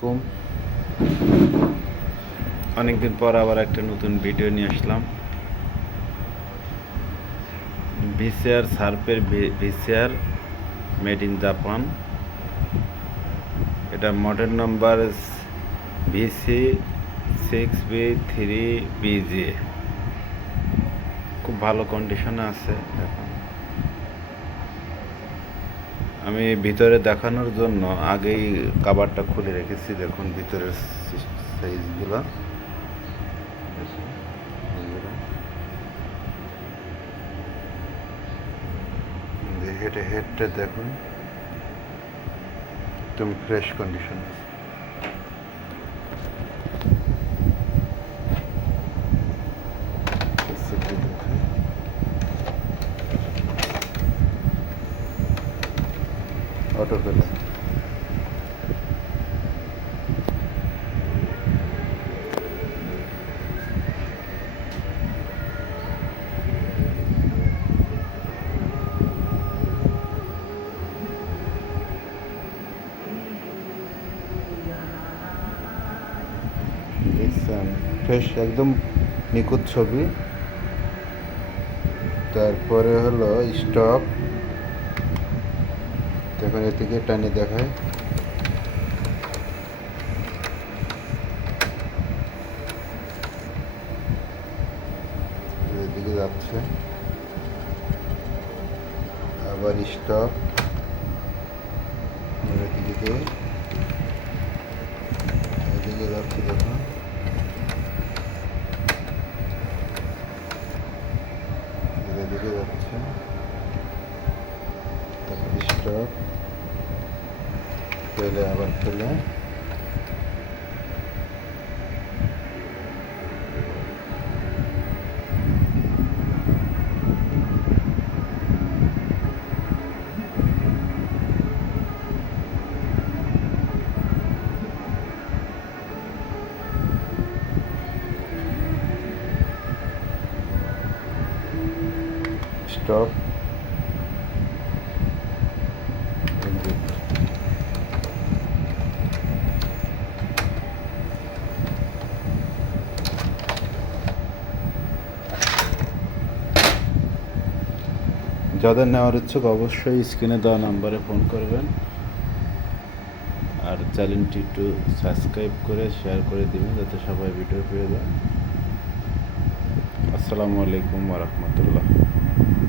কুম অনেকদিন পর আবার একটা নতুন ভিডিও নিয়ে আসলাম। ভিসিআর সার্ফের ভিসিআর মেড ইন জাপান। এটা মডেল নাম্বার VC6B3BJ। খুব ভালো কন্ডিশনে আছে। দেখুন, আমি ভিতরে দেখানোর জন্য আগেই কাভারটা খুলে রেখেছি। দেখুন ভিতরের সাইজগুলো। হেডটা দেখুন, একদম ফ্রেশ কন্ডিশন আছে। অটো পেলে দেখছেন, ফ্রেশ একদম নিখুঁত ছবি। তারপরে হলো স্টপ, দেখুন এদিকে টানি দেখায়। এদিকে যাচ্ছে, আবার স্টপ, এদিকে এদিকে যাচ্ছে। দেখুন এদিকে যাচ্ছে, তারপর স্টপ, ফেলে আবার ফেলে, স্টপ, এক্সিট। যাদের নেওয়ার ইচ্ছুক অবশ্যই স্ক্রিনে দেওয়া নাম্বারে ফোন করবেন। আর চ্যানেলটি একটু সাবস্ক্রাইব করে শেয়ার করে দিবেন যাতে সবাই ভিডিও পেয়ে যায়। আসসালামু আলাইকুম ওয়া রাহমাতুল্লাহ।